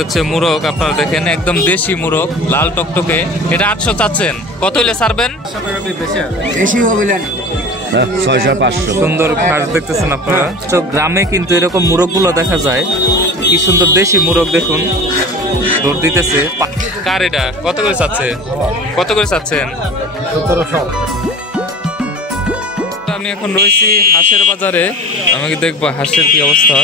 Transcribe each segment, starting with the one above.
হচ্ছে মুরগ, আপনারা দেখেন একদম দেশি মুরগ, লাল টকটকে। এটা 800 চাচ্ছেন, কত হইলে ছাড়বেন? সুন্দর ঘাস দেখতেছেন আপনারা। তো গ্রামে কিন্তু এরকম মুরগ গুলো দেখা যায়, কি সুন্দর দেশি মুরগ দেখুন, দৌড় দিতেছে। কার এটা কত করে চাচ্ছে? কত করে চাচ্ছেন? 1700। আমি এখন রয়েছি হাঁসের বাজারে, আমাকে দেখবো হাঁসের কি অবস্থা।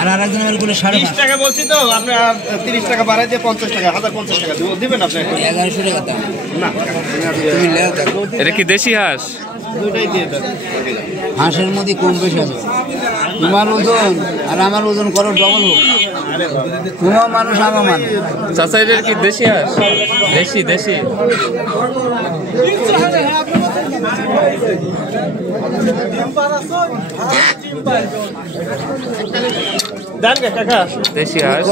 আর আরেকজনের গুলো 30 টাকা বলছি তো, আপনি 30 টাকা বাড়াই দিয়ে 50 টাকা 1050 টাকা দিবেন আপনি। 1100 টাকা দাম না, তুমি লেও দাও। এটা কি দেশি হাঁস? দুইটাই দিয়ে দেন। হাঁসের মধ্যে কম বেশি আছে। তোমার ওজন আর আমার ওজন করো ডবল হোক। তোমার মানুষ আমার মানুষ। চাচা এটা কি দেশি হাঁস? দেশি দেশি। দেশি হাঁস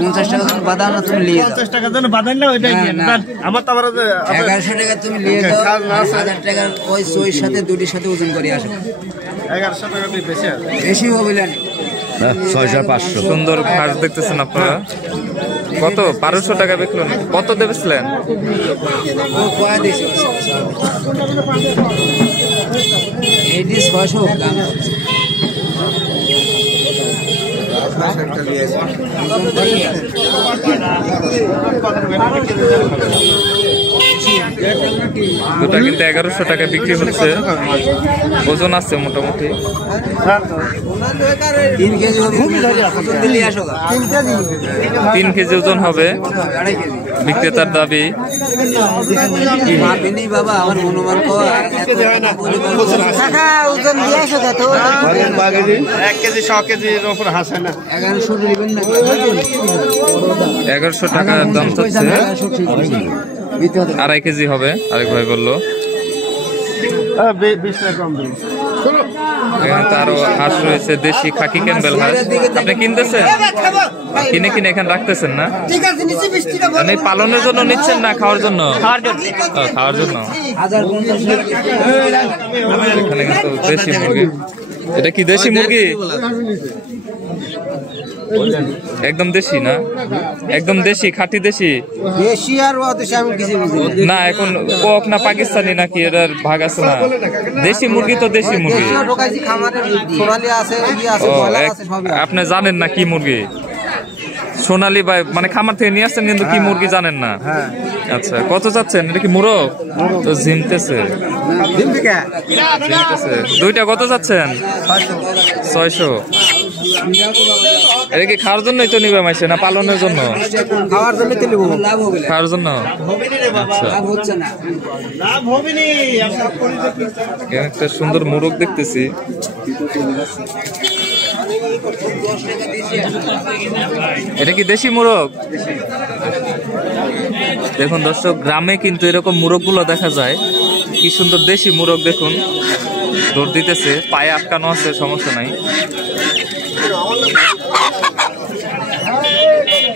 50 টাকা বাদাম না, তুমি নিয়ে 50 টাকা দেন বাদাম না, ওইটাই দিয়ে দেন। আমার তো আবার 1100 টাকা তুমি নিয়ে দাও। 1000 টাকা ওই সইর সাথে দুটির সাথে ওজন করে আসো। 1100 টাকা দিয়ে বেশি আছে, বেশি হবে না। 6500। সুন্দর ঘাস দেখতেছেন আপনারা। কত? 1200 টাকা বিকলেন। কত দেবেছিলেন? ও কয় দিছো? এটি 600 দাম। দুটা কিন্তু 1100 টাকা বিক্রি হচ্ছে। ওজন আছে মোটামুটি 3 কেজি ওজন হবে। বিক্রেতার দাবি বাবা আমার অনুমান 1 কেজি 100 কেজির উপর হাসে না। 1100 টাকার দাম চাচ্ছে। 2.5 কেজি হবে, আরেক ভাই বললো। এখানে তো আরো হাঁস রয়েছে, দেশি খাকি ক্যাম্বেল হাঁস। আপনি কিনতেছেন? কিনে কিনে এখানে রাখতেছেন না? মানে পালনের জন্য নিচ্ছেন না খাওয়ার জন্য? খাওয়ার জন্য। এখানে কিন্তু দেশি মুরগি। এটা কি দেশি মুরগি? একদম দেশি না? একদম দেশি, খাঁটি দেশি না? এখন কক না পাকিস্তানি নাকি এটার ভাগ আছে না? দেশি মুরগি তো দেশি মুরগি। আপনি জানেন না কি মুরগি? সোনালী ভাই মানে খামার থেকে নিয়ে আসছেন কিন্তু কি মুরগি জানেন না? আচ্ছা, কত চাচ্ছেন? এটা কি মুরগ? তো ঝিমতেছে। দুইটা কত চাচ্ছেন? 600। এটা কি খাওয়ার জন্যই তো নিবে মাইছে না পালনের জন্য? খাওয়ার জন্য। আচ্ছা, একটা সুন্দর মোরগ দেখতেছি। এটা কি দেশি মোরগ? দেখুন দর্শক, গ্রামে কিন্তু এরকম মোরগ গুলো দেখা যায়, কি সুন্দর দেশি মোরগ দেখুন, দৌড় দিতেছে, পায়ে আটকানো আছে, সমস্যা নাই।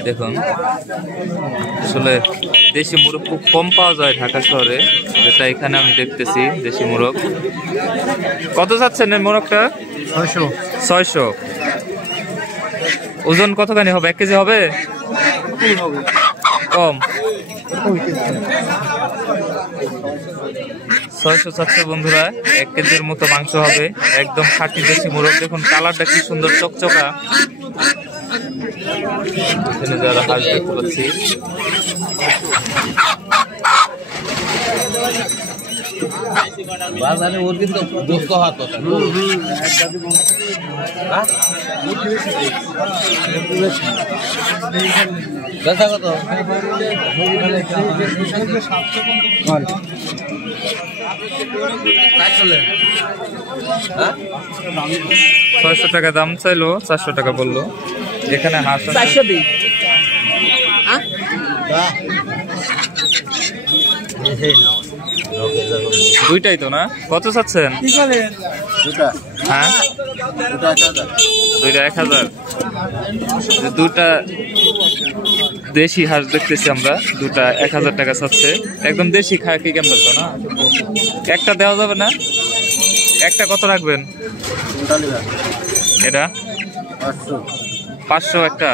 দেখুন আসলে দেশি মোরগ খুব কম পাওয়া যায় ঢাকা শহরে, যেটা এখানে আমি দেখতেছি দেশি মোরগ। কত যাচ্ছেন এই মোরগটা? 600। ওজন কতখানি হবে? 1 কেজি হবে? কম। 600 চাচ্ছে বন্ধুরা, 1 কেজির মতো মাংস হবে। একদম খাঁটি দেশি মোরগ। দেখুন কালারটা কি সুন্দর চকচকা। এখানে যারা হাঁস দেখতে পাচ্ছি, বাজারে ওর কিন্তু দোস্ত হাত কথা। দেখা কত? 600 টাকা দাম চাইলো, 400 টাকা বললো। এখানে হাঁস 400 দিই। দুইটাই তো না? কত চাচ্ছেন? হ্যাঁ, দুইটা 1000। দুটা দেশি হাঁস দেখতেছি আমরা, দুটা 1000 টাকা চাচ্ছে। একদম দেশি খাকি ক্যাম্বেল তো না? একটা দেওয়া যাবে না? একটা কত রাখবেন? এটা 500 একটা।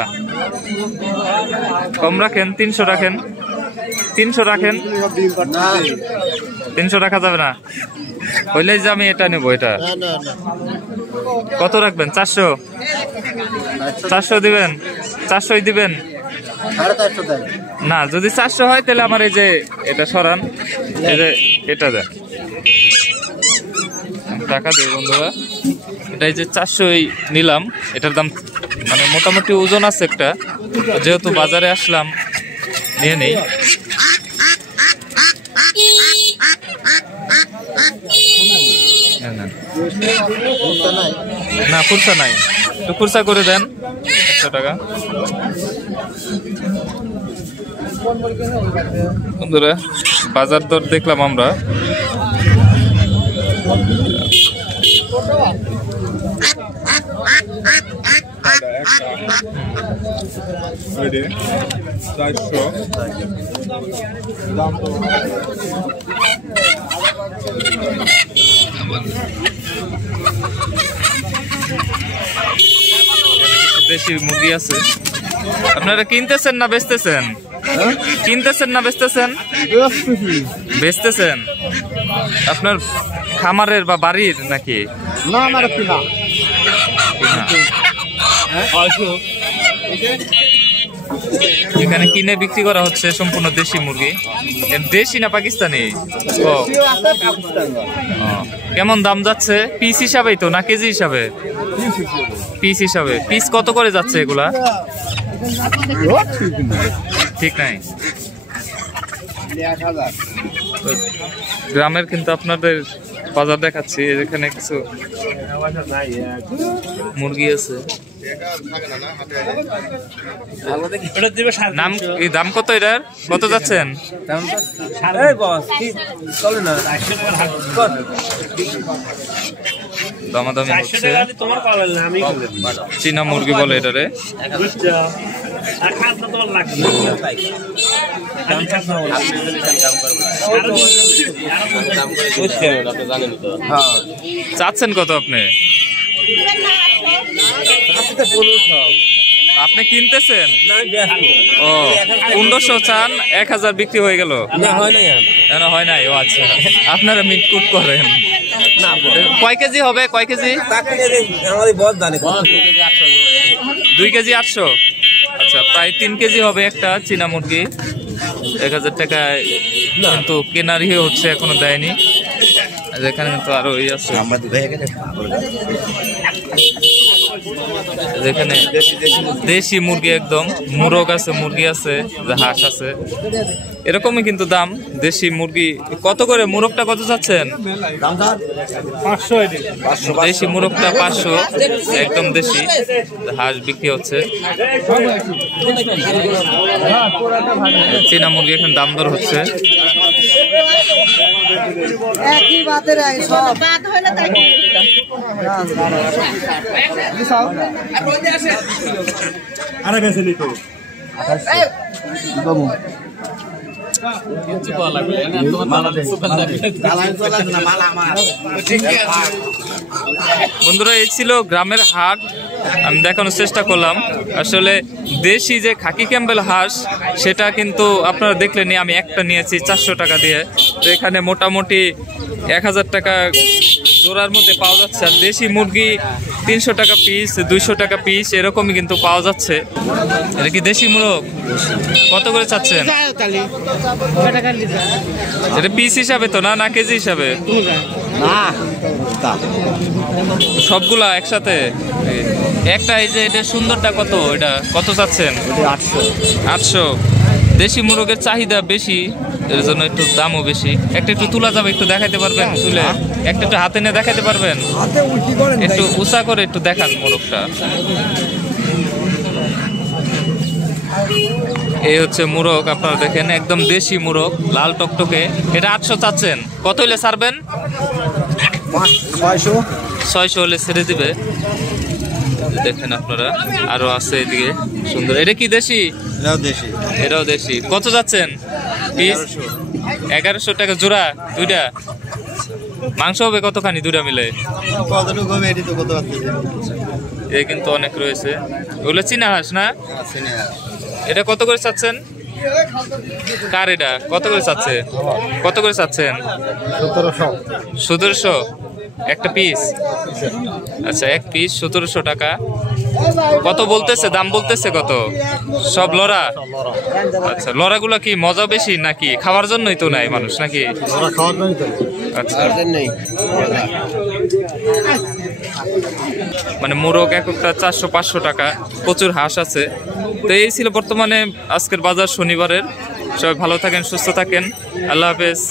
কম রাখেন, 300 রাখেন, 300 রাখেন। 300 রাখা যাবে না, হইলেই যে আমি এটা নেবো। এটা কত রাখবেন? 400? 400 দিবেন? 400ই দিবেন না? যদি 400 হয় তাহলে আমার এই যে এটা সরান, এই যে এটা দেন, টাকা দেব বন্ধুরা। এটা এই যে 400ই নিলাম। এটার দাম মানে মোটামুটি ওজন আছে একটা, যেহেতু বাজারে আসলাম নিয়ে নেই। না খুরসা নাই, একটু খুরসা করে দেন 100 টাকা। বন্ধুরা বাজার দর দেখলাম আমরা। দেশি মুরগি আছে। আপনারা কিনতেছেন না বেচতেছেন? কিনতেছেন না বেচতেছেন? বেচতেছেন। আপনার খামারের বা বাড়ির নাকি? না আমার কিনা। এখানে কিনে বিক্রি করা হচ্ছে সম্পূর্ণ দেশি মুরগি। দেশি না পাকিস্তানি? ও কেমন দাম যাচ্ছে? পিস হিসাবেই তো না কেজি হিসাবে? পিস হিসাবে। পিস কত করে যাচ্ছে এগুলা? ঠিক নাই। গ্রামের কিন্তু আপনাদের বাজার দেখাচ্ছি। এখানে কিছু মুরগি আছে। দাম কত এটার? কত যাচ্ছেন? দামাদামি হচ্ছে। চীনা মুরগি বলে এটারে। চাচ্ছেন কত আপনি? আপনি কিনতেছেন? ও 1500 চান, 1000 বিক্রি হয়ে গেল। হয় নাই? ও আচ্ছা, আপনারা মিটকুট করেন। কয় কেজি হবে? কয় কেজি? 2 কেজি 800। আচ্ছা, প্রায় 3 কেজি হবে একটা চীনা মুরগি। 1000 টাকা কিন্তু কেনারই হচ্ছে, এখনো দেয়নি। এখানে কিন্তু আরো এই আছে, যেখানে দেশি মুরগি একদম মুরগ আছে, মুরগি আছে, হাঁস আছে, এরকমই কিন্তু দাম। দেশি মুরগি কত করে? মুরগটা কত চাচ্ছেন? দেশি মুরগটা 500, একদম দেশি। হাঁস বিক্রি হচ্ছে। চীনা মুরগি এখন দাম দর হচ্ছে। বন্ধুরা এই ছিল গ্রামের হাট, আমি দেখানোর চেষ্টা করলাম। আসলে দেশি যে খাকি ক্যাম্বেল হাঁস সেটা কিন্তু আপনারা দেখলেনি, আমি একটা নিয়েছি 400 টাকা দিয়ে। তো এখানে মোটামুটি 1000 টাকা জোড়ার মধ্যে পাওয়া যাচ্ছে। আর দেশি মুরগি 300 টাকা পিস, 200 টাকা পিস এরকমই কিন্তু পাওয়া যাচ্ছে। এটা কি দেশি মুরগ? কত করে চাচ্ছেন? এটা পিস হিসাবে তো না, না কেজি হিসাবে? সবগুলা একসাথে একটা। এই যে এটা সুন্দরটা কত? এটা কত চাচ্ছেন? 800। দেশি মুরগের চাহিদা বেশি, এর জন্য একটু দামও বেশি। একটা একটু তোলা যাবে, একটু দেখাতে পারবেন? তুলে একটা একটু হাতে নিয়ে দেখাতে পারবেন? একটু উঁচা করে একটু দেখান মোরগটা। এই হচ্ছে মুরগ, আপনারা দেখেন একদম দেশি মুরগ, লাল টকটকে। এটা 800 চাচ্ছেন, কত হলে ছাড়বেন? 600 হলে ছেড়ে দিবে। দেখেন আপনারা, আরো আছে এদিকে সুন্দর। এটা কি দেশি? এটাও দেশি। কত যাচ্ছেন পিস? 1100 টাকা জোড়া। দুইটা মাংস হবে কতখানি দুইটা মিলে? এ কিন্তু অনেক রয়েছে। ওগুলো চীনা হাঁস না? এটা কত করে চাচ্ছেন? কার এটা কত করে চাচ্ছে? কত করে চাচ্ছেন? 1700 একটা পিস। আচ্ছা, এক পিস 1700 টাকা। কত বলতেছে, দাম বলতেছে কত? সব লড়া? আচ্ছা, লড়াগুলো কি মজা বেশি নাকি খাওয়ার জন্যই তো নাই মানুষ নাকি? আচ্ছা, মানে মোরগ এক একটা 400-500 টাকা। প্রচুর হাঁস আছে। তো এই ছিল বর্তমানে আজকের বাজার শনিবারের। সবাই ভালো থাকেন, সুস্থ থাকেন। আল্লাহ হাফেজ।